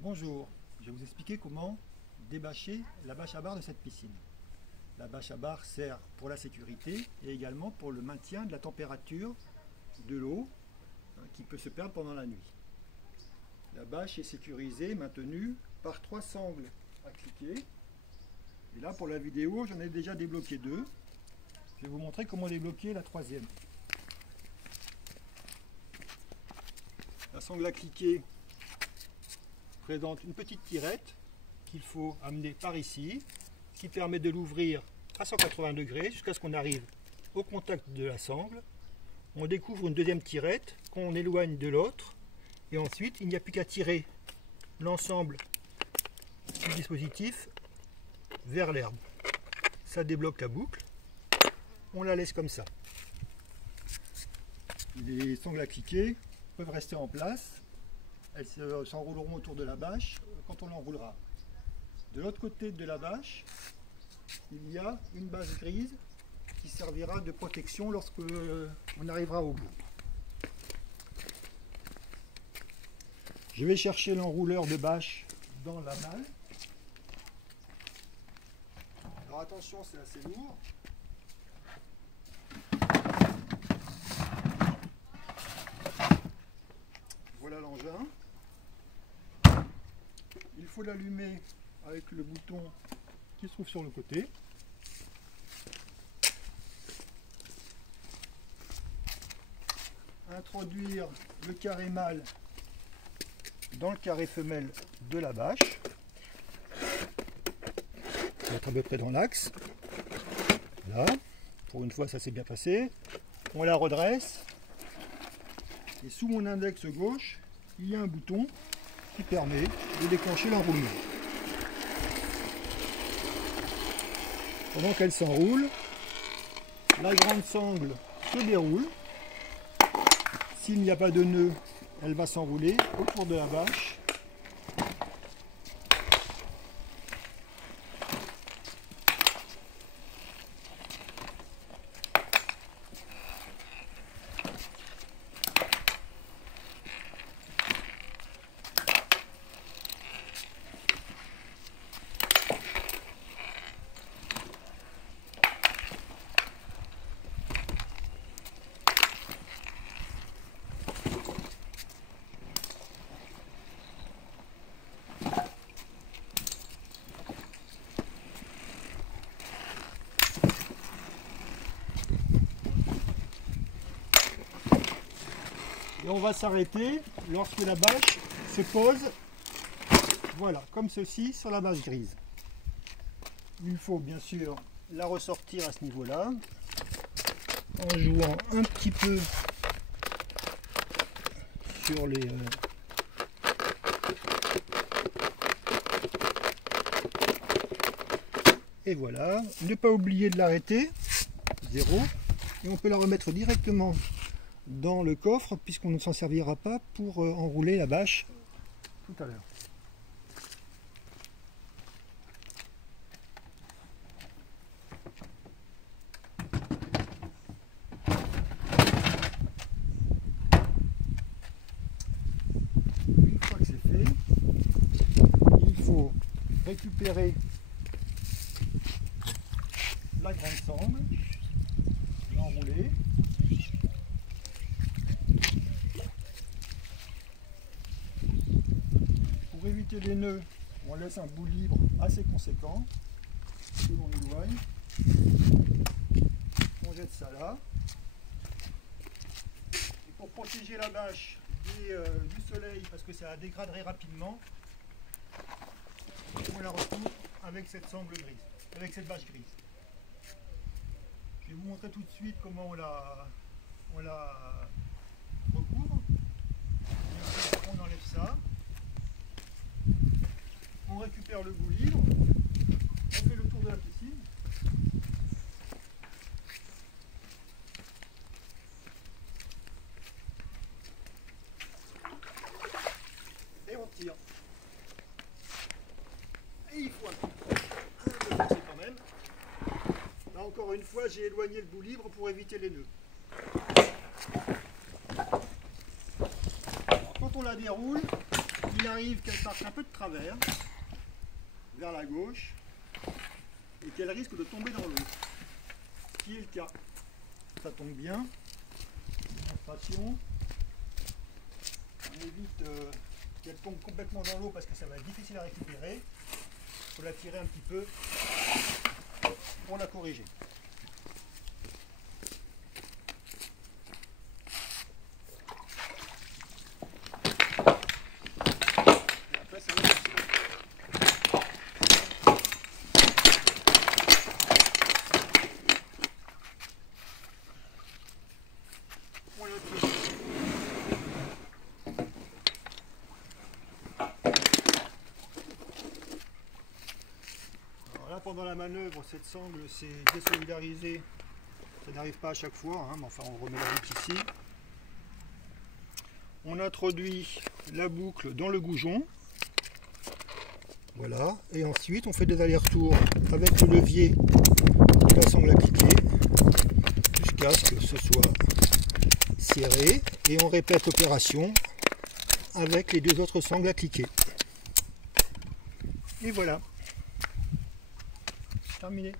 Bonjour, je vais vous expliquer comment débâcher la bâche à bar de cette piscine. La bâche à bar sert pour la sécurité et également pour le maintien de la température de l'eau qui peut se perdre pendant la nuit. La bâche est sécurisée, maintenue par 3 sangles à cliquer. Et là pour la vidéo, j'en ai déjà débloqué 2. Je vais vous montrer comment débloquer la troisième. La sangle à cliquer présente une petite tirette qu'il faut amener par ici, ce qui permet de l'ouvrir à 180 degrés jusqu'à ce qu'on arrive au contact de la sangle. On découvre une deuxième tirette qu'on éloigne de l'autre et ensuite il n'y a plus qu'à tirer l'ensemble du dispositif vers l'herbe. Ça débloque la boucle, on la laisse comme ça. Les sangles à cliquer peuvent rester en place. Elles s'enrouleront autour de la bâche quand on l'enroulera. De l'autre côté de la bâche, il y a une bâche grise qui servira de protection lorsque on arrivera au bout. Je vais chercher l'enrouleur de bâche dans la malle. Alors attention, c'est assez lourd. Voilà l'engin. Il faut l'allumer avec le bouton qui se trouve sur le côté. Introduire le carré mâle dans le carré femelle de la bâche. Ça va être à peu près dans l'axe. Là, pour une fois ça s'est bien passé. On la redresse. Et sous mon index gauche, il y a un bouton qui permet de déclencher l'enroulement. Pendant qu'elle s'enroule, la grande sangle se déroule. S'il n'y a pas de nœud, elle va s'enrouler autour de la bâche. Et on va s'arrêter lorsque la bâche se pose, voilà, comme ceci, sur la bâche grise. Il faut bien sûr la ressortir à ce niveau-là, en jouant un petit peu sur les... Et voilà, ne pas oublier de l'arrêter, 0, et on peut la remettre directement dans le coffre puisqu'on ne s'en servira pas pour enrouler la bâche tout à l'heure. Une fois que c'est fait, il faut récupérer la grande sangle, l'enrouler. Pour éviter les nœuds, on laisse un bout libre assez conséquent que l'on éloigne. On jette ça là. Et pour protéger la bâche du soleil, parce que ça la dégraderait rapidement, on la recouvre avec cette sangle grise, avec cette bâche grise. Je vais vous montrer tout de suite comment on la recouvre. On enlève ça. On récupère le bout libre, on fait le tour de la piscine. Et on tire. Et il faut un peu forcer quand même. Là encore une fois, j'ai éloigné le bout libre pour éviter les nœuds. Alors, quand on la déroule, il arrive qu'elle parte un peu de travers, vers la gauche, et qu'elle risque de tomber dans l'eau. Ce qui est le cas. Ça tombe bien. Démonstration. On évite qu'elle tombe complètement dans l'eau parce que ça va être difficile à récupérer. Il faut la tirer un petit peu pour la corriger. Pendant la manœuvre, cette sangle s'est désolidarisée. Ça n'arrive pas à chaque fois, hein, mais enfin on remet la boucle ici. On introduit la boucle dans le goujon. Voilà. Et ensuite on fait des allers-retours avec le levier de la sangle à cliquer jusqu'à ce que ce soit serré. Et on répète l'opération avec les deux autres sangles à cliquer. Et voilà. Terminé.